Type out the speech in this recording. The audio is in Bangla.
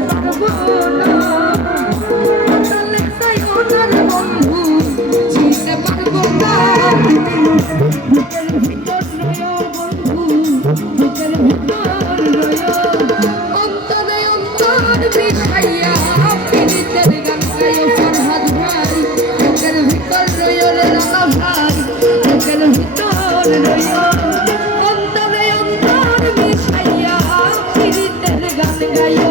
পারবো না তাহলে তাই ওনার বন্ধু চিনতে পারবো না বুকের ভিতর রয়ো বন্ধু বুকের ভিতর রয়ো অন্তরে অন্তর মিশাইয়া পীড়িতের গান গায়ো ফরহাদ ভাই বুকের ভিতর রয়ো রে রানা ভাই বুকের ভিতর রয়ো অন্তরে অন্তর মিশাইয়া পীড়িতের গান গায়ো